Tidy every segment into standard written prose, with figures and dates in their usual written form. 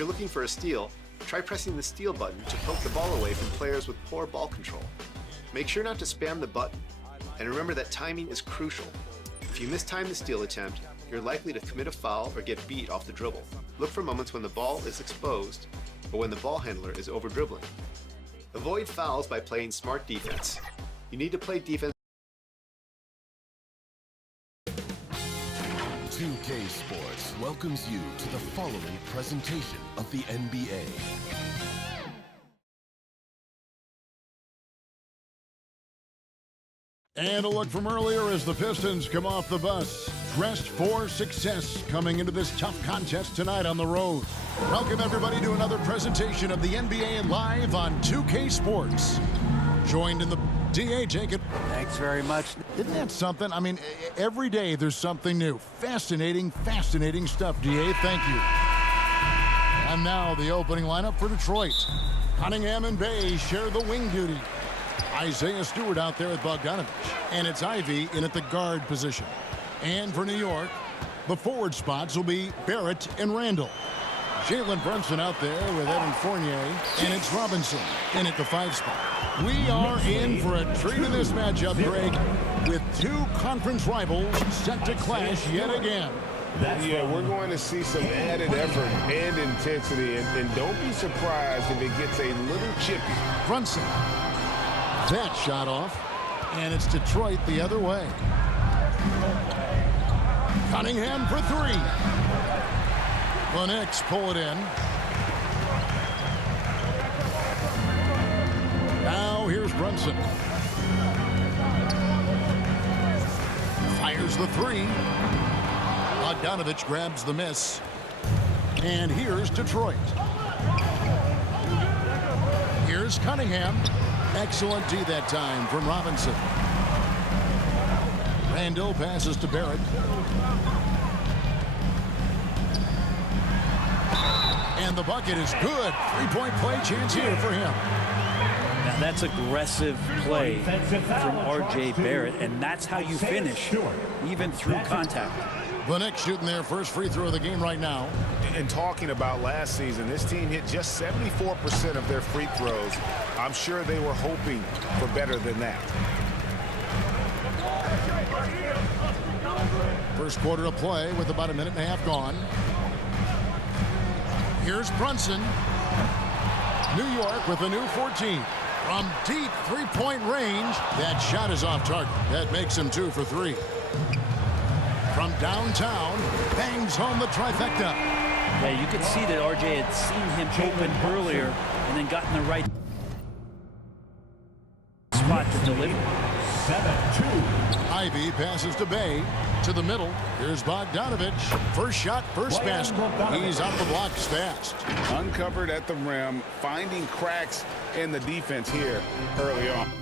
you're looking for a steal, try pressing the steal button to poke the ball away from players with poor ball control. Make sure not to spam the button, and remember that timing is crucial. If you mistime the steal attempt, you're likely to commit a foul or get beat off the dribble. Look for moments when the ball is exposed or when the ball handler is over-dribbling. Avoid fouls by playing smart defense. You need to play defense. 2K Sports welcomes you to the following presentation of the NBA. And a look from earlier as the Pistons come off the bus, dressed for success coming into this tough contest tonight on the road. Welcome everybody to another presentation of the NBA live on 2K Sports. Joined in the DA, take it. Thanks very much. Isn't that something? I mean, every day there's something new. Fascinating stuff, DA. Thank you. And now the opening lineup for Detroit. Cunningham and Bay share the wing duty. Isaiah Stewart out there with Bogdanovich. And it's Ivy in at the guard position. And for New York, the forward spots will be Barrett and Randall. Jalen Brunson out there with Evan Fournier. And it's Robinson in at the 5 spot. We are in for a treat in this matchup, Greg, with two conference rivals set to clash yet again. Yeah, we're going to see some added effort and intensity, and don't be surprised if it gets a little chippy. Brunson. That shot off, and it's Detroit the other way. Cunningham for 3. The Knicks pull it in. Now here's Brunson. Fires the 3. Bogdanovich grabs the miss. And here's Detroit. Here's Cunningham. Excellent D that time from Robinson. Randall passes to Barrett. And the bucket is good. 3-point play chance here for him. Now that's aggressive play from R.J. Barrett, and that's how you finish, even through contact. The Knicks shooting their first free throw of the game right now. And talking about last season, this team hit just 74% of their free throws. I'm sure they were hoping for better than that. First quarter of play with about a minute and a half gone. Here's Brunson. New York with a new 14. From deep three-point range, that shot is off target. That makes him 2 for 3. From downtown, bangs home the trifecta. Yeah, you could see that R.J. had seen him open earlier and then gotten the right spot to deliver. 7-2. Ivy passes to Bay. To the middle. Here's Bogdanovich. First shot, first basket. He's out the blocks fast. Uncovered at the rim, finding cracks in the defense here early on.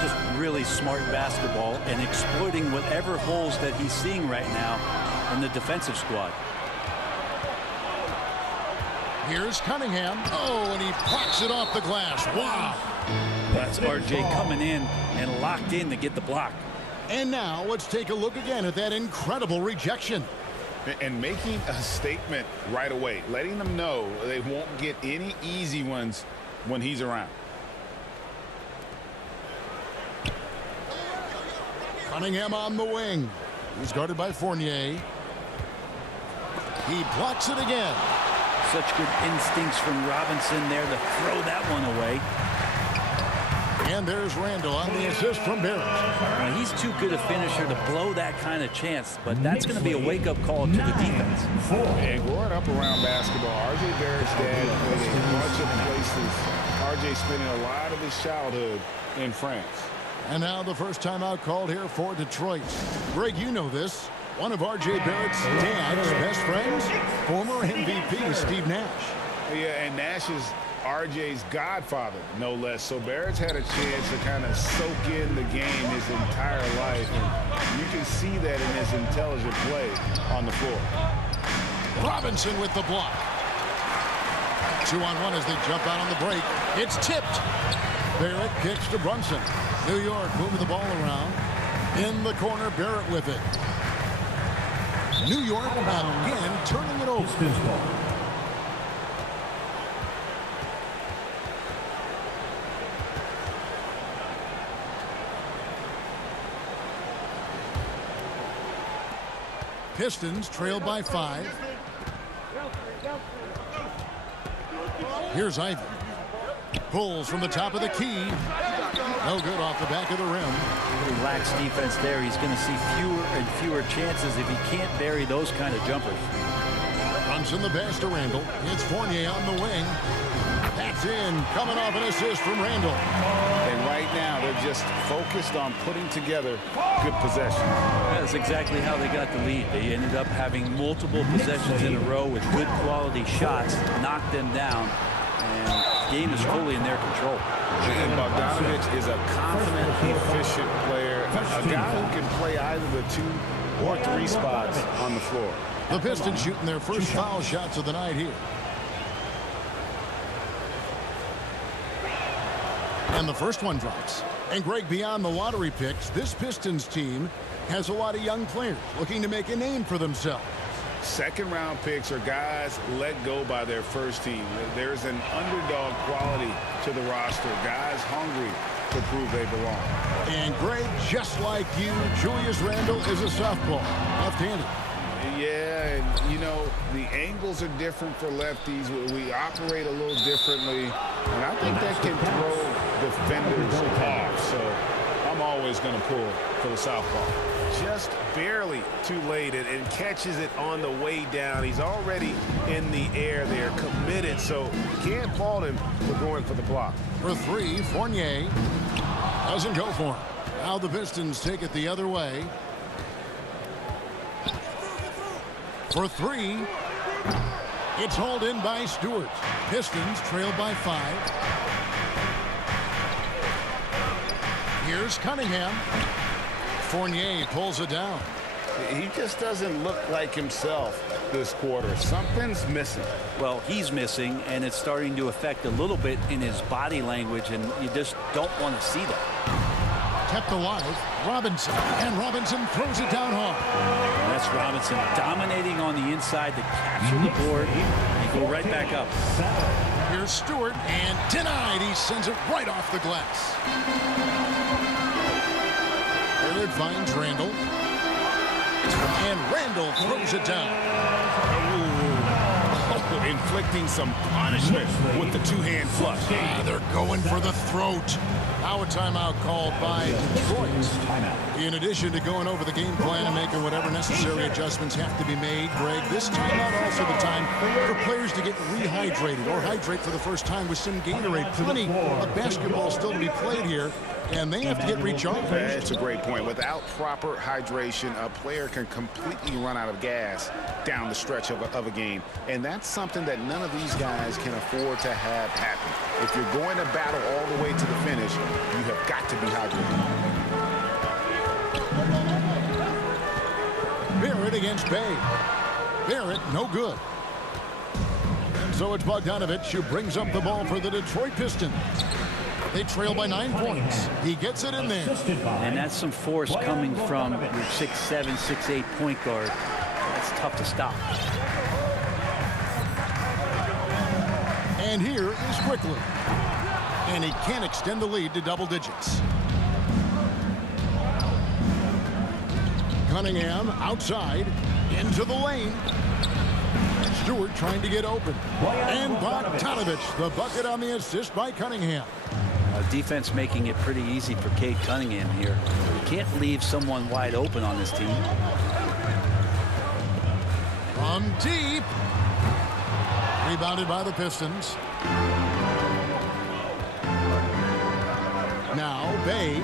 Just really smart basketball and exploiting whatever holes that he's seeing right now in the defensive squad. Here's Cunningham. Oh, and he plucks it off the glass. Wow. That's R.J. coming in and locked in to get the block. And now let's take a look again at that incredible rejection. And making a statement right away, letting them know they won't get any easy ones when he's around. Cunningham on the wing. He's guarded by Fournier. He blocks it again. Such good instincts from Robinson there to throw that one away. And there's Randall on the assist from Barrett. Well, he's too good a finisher to blow that kind of chance, but that's going to be a wake-up call to the defense. And growing up around basketball, R.J. Barrett's dad played a bunch of places. R.J. spending a lot of his childhood in France. And now the first timeout called here for Detroit. Greg, you know this. One of R.J. Barrett's dad's best friends, former MVP Steve Nash. Yeah, and Nash is R.J.'s godfather, no less. So Barrett's had a chance to kind of soak in the game his entire life. And you can see that in his intelligent play on the floor. Robinson with the block. 2-on-1 as they jump out on the break. It's tipped. Barrett kicks to Brunson. New York moving the ball around. In the corner, Barrett with it. New York again turning it over. Pistons trail by 5. Here's Ivy. Pulls from the top of the key. No good off the back of the rim. He lacks defense there. He's going to see fewer and fewer chances if he can't bury those kind of jumpers. Brunson the pass to Randall. It's Fournier on the wing. That's in. Coming off an assist from Randall. And right now, they're just focused on putting together good possession. That's exactly how they got the lead. They ended up having multiple possessions in a row with good quality shots, knocked them down, and the game is fully in their control. And Bogdanovich is a confident, efficient player, a guy who can play either the 2 or 3 spots on the floor. The Pistons shooting their first foul shots of the night here. And the first one drops. And Greg, beyond the lottery picks, this Pistons team has a lot of young players looking to make a name for themselves. Second-round picks are guys let go by their first team. There's an underdog quality to the roster. Guys hungry to prove they belong. And Greg, just like you, Julius Randle is a softball, left-handed. Yeah, and you know, the angles are different for lefties. We operate a little differently, and I think that can throw defenders off. So I'm always going to pull for the southpaw. Just barely too late and catches it on the way down. He's already in the air there, committed, so can't fault him for going for the block. For 3, Fournier doesn't go for him. Now the Pistons take it the other way. For 3, it's hauled in by Stewart. Pistons trail by 5. Here's Cunningham. Fournier pulls it down. He just doesn't look like himself this quarter. Something's missing. Well, he's missing, and it's starting to affect a little bit in his body language, and you just don't want to see that. Kept alive, Robinson, and Robinson throws it down hard. That's Robinson dominating on the inside to capture the board and go right back up. Here's Stewart, and denied. He sends it right off the glass. Barrett finds Randall, and Randall throws it down. Inflicting some punishment with the 2-hand flush. They're going for the throat. Now a timeout called by Detroit. In addition to going over the game plan and making whatever necessary adjustments have to be made, Greg, this timeout also the time for players to get rehydrated or hydrate for the first time with some Gatorade. Plenty of basketball still to be played here, and they have to get recharged. That's a great point. Without proper hydration, a player can completely run out of gas down the stretch of a game. And that's something that none of these guys can afford to have happen. If you're going to battle all the way to the finish, you have got to be hydrated. Barrett against Bay. Barrett, no good. And so it's Bogdanovich who brings up the ball for the Detroit Pistons. They trail by 9 points. He gets it in there. And that's some force coming from your 6'7", 6'8" point guard. That's tough to stop. And here is Quickly. And he can't extend the lead to double digits. Cunningham outside into the lane. Stewart trying to get open. And Bogdanovich, the bucket on the assist by Cunningham. Defense making it pretty easy for Cade Cunningham here. You can't leave someone wide open on this team. From deep. Rebounded by the Pistons. Now Bay.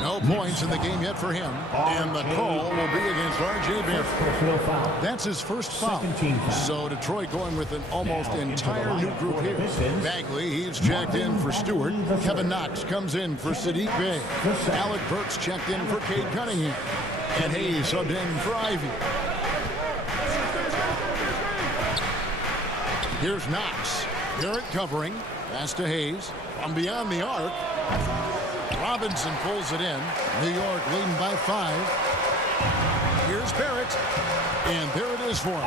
No points in the game yet for him. And the call will be against R.J. Barrett. That's his first foul. So Detroit going with an almost entire new group here. Bagley, he's checked in for Stewart. Kevin Knox comes in for Sadiq Bey. Alec Burks checked in for Cade Cunningham. And Hayes subbed in for Ivy. Here's Knox. Barrett covering. Pass to Hayes. From beyond the arc. Robinson pulls it in. New York leading by 5. Here's Barrett. And there it is for him.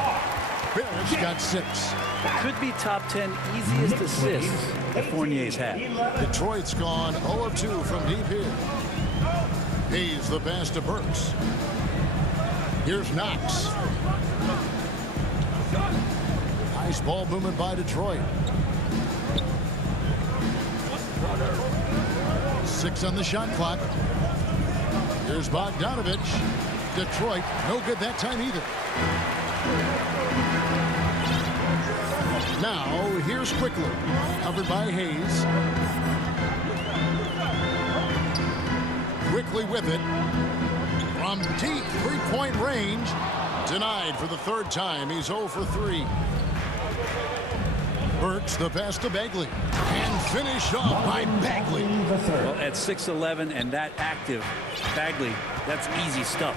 Barrett's got 6. Could be top 10 easiest assists that Fournier's had. Detroit's gone 0 of 2 from deep here. Hayes the pass to Burks. Here's Knox. Nice ball movement by Detroit. 6 on the shot clock. Here's Bogdanovich. Detroit, no good that time either. Now, here's Quickly. Covered by Hayes. Quickly with it. From deep three-point range. Denied for the 3rd time. He's 0 for 3. Burks the pass to Bagley. And finished off by Bagley. Well, at 6'11" and that active, Bagley, that's easy stuff.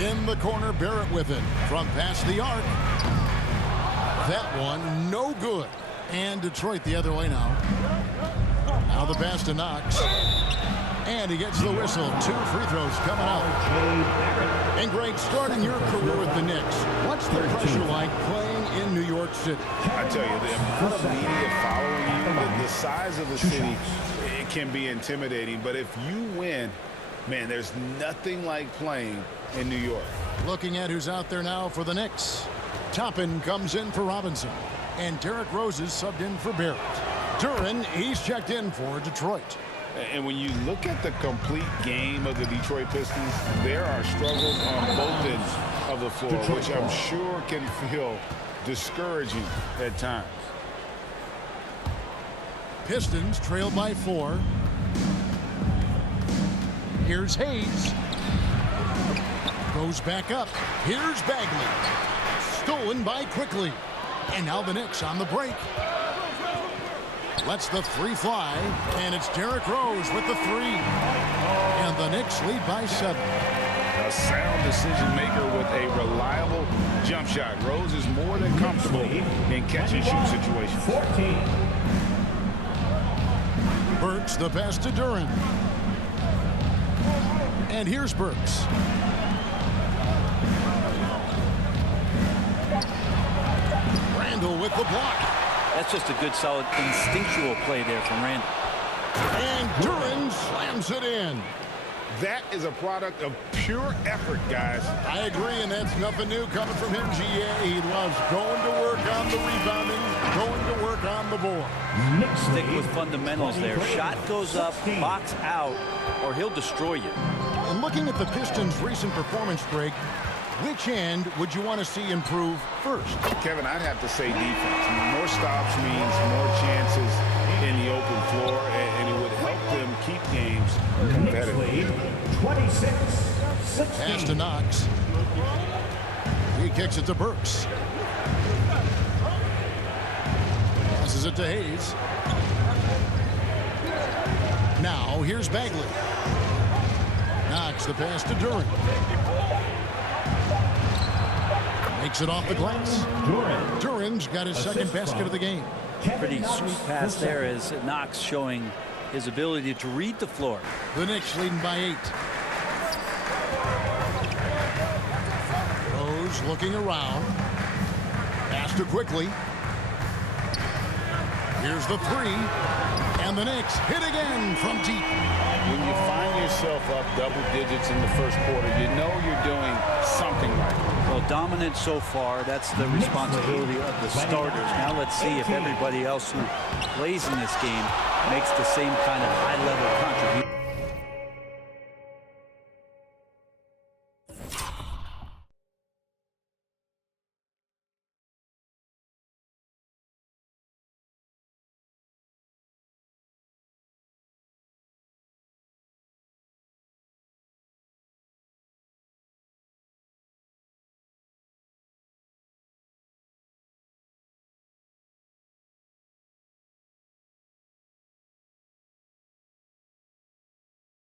In the corner, Barrett with it. From past the arc. That one, no good. And Detroit the other way now. Now the pass to Knox. And he gets the whistle. 2 free throws coming out. And Greg, starting your career with the Knicks, what's the pressure like playing in New York City? I tell you, the amount of media following you, the size of the city, it can be intimidating. But if you win, man, there's nothing like playing in New York. Looking at who's out there now for the Knicks. Toppin comes in for Robinson. And Derrick Rose is subbed in for Barrett. Duren, he's checked in for Detroit. And when you look at the complete game of the Detroit Pistons, there are struggles on both ends of the floor, which I'm sure can feel discouraging at times. Pistons trail by 4. Here's Hayes. Goes back up. Here's Bagley. Stolen by Quickly. And now the Knicks on the break. Lets the 3 fly. And it's Derrick Rose with the 3. And the Knicks lead by 7. A sound decision maker with a reliable jump shot. Rose is more than comfortable in catch and shoot situations. 14. Burks the pass to Duren. And here's Burks. Randall with the block. That's just a good, solid, instinctual play there from Randall. And Duren slams it in. That is a product of pure effort, guys. I agree, and that's nothing new coming from him, GA. He loves going to work on the rebounding, going to work on the board. Stick with fundamentals there. Shot goes up, box out, or he'll destroy you. And looking at the Pistons' recent performance, Greg, which end would you want to see improve first? Kevin, I'd have to say defense. More stops means more chances in the open floor, and it would help them keep games competitive. 26-16. Pass to Knox. He kicks it to Burks. Passes it to Hayes. Now here's Bagley. Knox the pass to Duren. Makes it off the glass. Duren's got his second basket of the game. Pretty sweet pass there as Knox showing his ability to read the floor. The Knicks leading by 8. Rose looking around. Pass to Quickly. Here's the 3. And the Knicks hit again from deep. When you find yourself up double digits in the first quarter, you know you're doing something right. Well, dominant so far. That's the responsibility of the starters. Now let's see if everybody else who plays in this game makes the same kind of high-level contribution.